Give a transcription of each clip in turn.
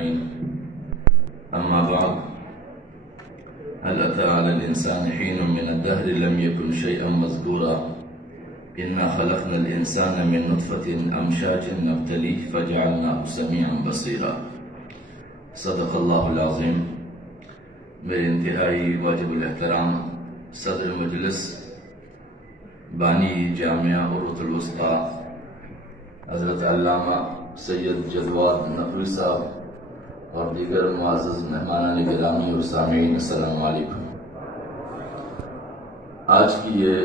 أجمعين. أما بعد، هل أتى على الإنسان حين من الدهر لم يكن شيئا مذكورا إنا خلقنا الإنسان من نطفة أمشاج نبتليه فجعلناه سميعا بصيرا. صدق اللہ العظیم. میرے انتہائی واجب الاحترام صدر مجلس بانی جامعہ عروۃ الوسطی حضرت علامہ سید جدواد نقوی صاحب اور دیگر معزز مہمانان گرامی اور سامعین، السلام علیکم. آج کی یہ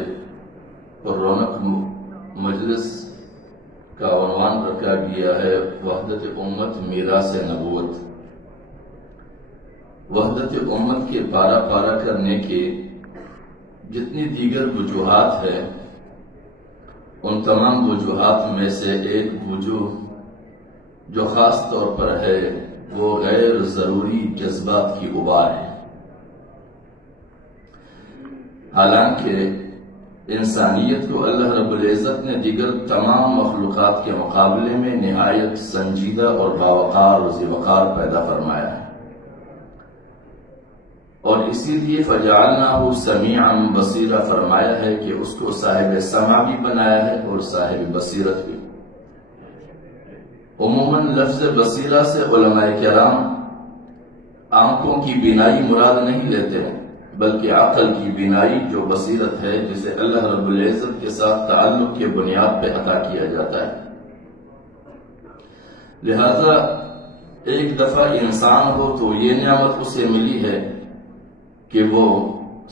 رونق مجلس کا عنوان رکھا گیا ہے وحدت امت میراث نبوت. وحدت امت کے پارا پارا کرنے کے جتنی دیگر وجوہات ہیں، ان تمام وجوہات میں سے ایک وجوہ جو خاص طور پر ہے وہ غیر ضروری جذبات کی ابار ہے. حالانکہ انسانیت کو اللہ رب العزت نے دیگر تمام مخلوقات کے مقابلے میں نہایت سنجیدہ اور باوقار و ذوقار پیدا فرمایا ہے، اور اسی لیے فجعلناہ سمیعا بصیرا فرمایا ہے کہ اس کو صاحب سمع بھی بنایا ہے اور صاحب بصیرت بھی. عموماً لفظ بصیرہ سے علماء کرام آنکھوں کی بینائی مراد نہیں لیتے ہیں، بلکہ عقل کی بینائی جو بصیرت ہے جسے اللہ رب العزت کے ساتھ تعلق کے بنیاد پہ عطا کیا جاتا ہے. لہذا ایک دفعہ انسان ہو تو یہ نعمت اسے ملی ہے کہ وہ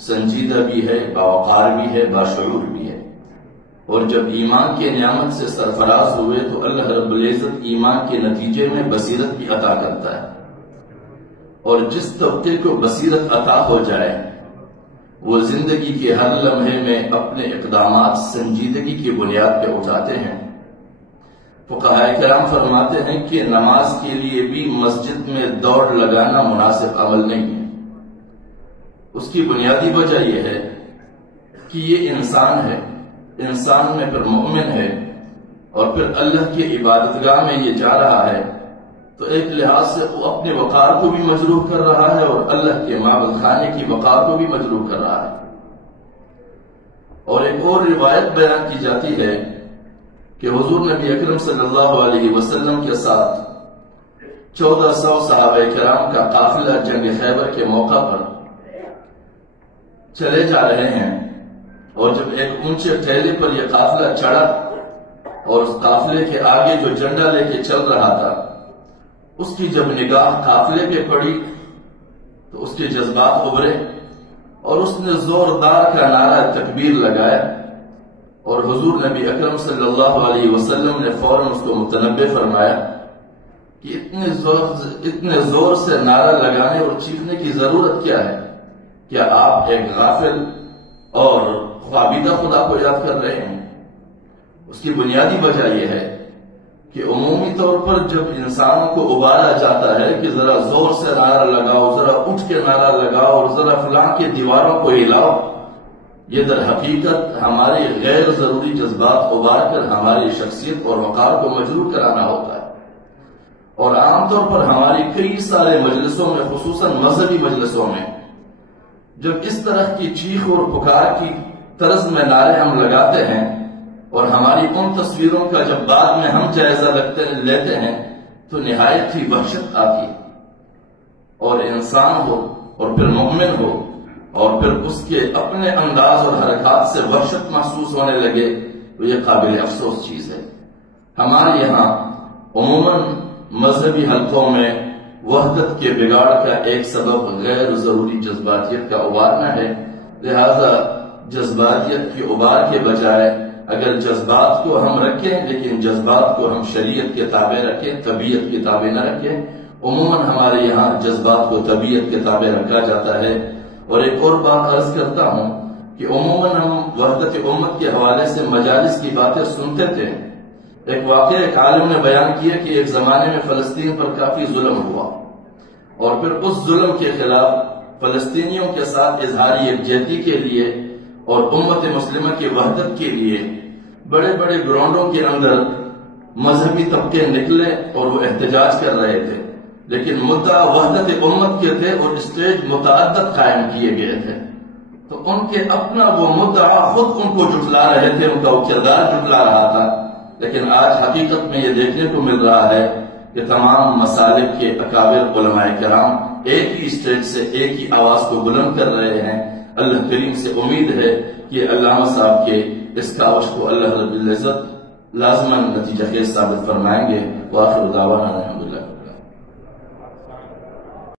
سنجیدہ بھی ہے، باوقار بھی ہے، باشعور بھی ہے. اور جب ایمان کے نعمت سے سرفراز ہوئے تو اللہ رب العزت ایمان کے نتیجے میں بصیرت بھی عطا کرتا ہے. اور جس طبقے کو بصیرت عطا ہو جائے وہ زندگی کے ہر لمحے میں اپنے اقدامات سنجیدگی کی بنیاد پہ اٹھاتے ہیں. فقہاء کرام فرماتے ہیں کہ نماز کے لیے بھی مسجد میں دوڑ لگانا مناسب عمل نہیں ہے. اس کی بنیادی وجہ یہ ہے کہ یہ انسان ہے، انسان میں پھر مومن ہے، اور پھر اللہ کی عبادت گاہ میں یہ جا رہا ہے تو ایک لحاظ سے وہ اپنے وقار کو بھی مجروح کر رہا ہے اور اللہ کے معبد خانے کی وقار کو بھی مجروح کر رہا ہے. اور ایک اور روایت بیان کی جاتی ہے کہ حضور نبی اکرم صلی اللہ علیہ وسلم کے ساتھ 1400 صحابہ کرام کا قافلہ جنگ خیبر کے موقع پر چلے جا رہے ہیں، اور جب ایک اونچے ٹیلے پر یہ قافلہ چڑھا اور اس قافلے کے آگے جو جھنڈا لے کے چل رہا تھا اس کی جب نگاہ قافلے پہ پڑی تو اس کے جذبات ابھرے اور اس نے زوردار کا نعرہ تکبیر لگایا، اور حضور نبی اکرم صلی اللہ علیہ وسلم نے فوراً اس کو متنبہ فرمایا کہ اتنے زور سے نعرہ لگانے اور چیخنے کی ضرورت کیا ہے؟ کیا آپ ایک غافل اور خوابیدہ خدا کو یاد کر رہے ہیں؟ اس کی بنیادی وجہ یہ ہے کہ عمومی طور پر جب انسانوں کو ابالا جاتا ہے کہ ذرا زور سے نعرہ لگاؤ، ذرا اٹھ کے نعرہ لگاؤ اور ذرا فلاں کے دیواروں کو ہلاؤ، یہ در حقیقت ہمارے غیر ضروری جذبات ابار کر ہماری شخصیت اور وقار کو مجروح کرانا ہوتا ہے. اور عام طور پر ہماری کئی سارے مجلسوں میں، خصوصاً مذہبی مجلسوں میں، جب اس طرح کی چیخ اور پکار کی طرز میں نعرے ہم لگاتے ہیں اور ہماری ان تصویروں کا جب بعد میں ہم جائزہ لیتے ہیں تو نہایت ہی وحشت آتی. اور انسان ہو اور پھر مومن ہو اور پھر اس کے اپنے انداز اور حرکات سے وحشت محسوس ہونے لگے تو یہ قابل افسوس چیز ہے. ہمارے یہاں عموماً مذہبی حلقوں میں وحدت کے بگاڑ کا ایک سبب غیر ضروری جذباتیت کا ابارنا ہے. لہذا جذباتیت کی ابار کے بجائے اگر جذبات کو ہم رکھیں لیکن جذبات کو ہم شریعت کے تابع رکھیں، طبیعت کے تابع نہ رکھیں. عموماً ہمارے یہاں جذبات کو طبیعت کے تابع رکھا جاتا ہے. اور ایک اور بات عرض کرتا ہوں کہ عموماً ہم وحدت امت کے حوالے سے مجالس کی باتیں سنتے تھے. ایک واقعہ ایک عالم نے بیان کیا کہ ایک زمانے میں فلسطین پر کافی ظلم ہوا، اور پھر اس ظلم کے خلاف فلسطینیوں کے ساتھ اظہار یکجہتی کے لیے اور امت مسلمہ کی وحدت کے لیے بڑے بڑے گراؤنڈوں کے اندر مذہبی طبقے نکلے اور وہ احتجاج کر رہے تھے. لیکن مدعا وحدت امت کے تھے اور اسٹیج متعدد قائم کیے گئے تھے، تو ان کے اپنا وہ مدعا خود ان کو جھٹلا رہے تھے، ان کا وہ کردار جھٹلا رہا تھا۔ لیکن آج حقیقت میں یہ دیکھنے کو مل رہا ہے کہ تمام مسالک کے اکابر علماء کرام ایک ہی اسٹیج سے ایک ہی آواز کو بلند کر رہے ہیں۔ اللہ کریم سے امید ہے کہ علامہ صاحب کے اس کاوش کو اللہ رب العزت لازماً نتیجہ خیز ثابت فرمائیں گے۔ وآخر دعوانا الحمدللہ۔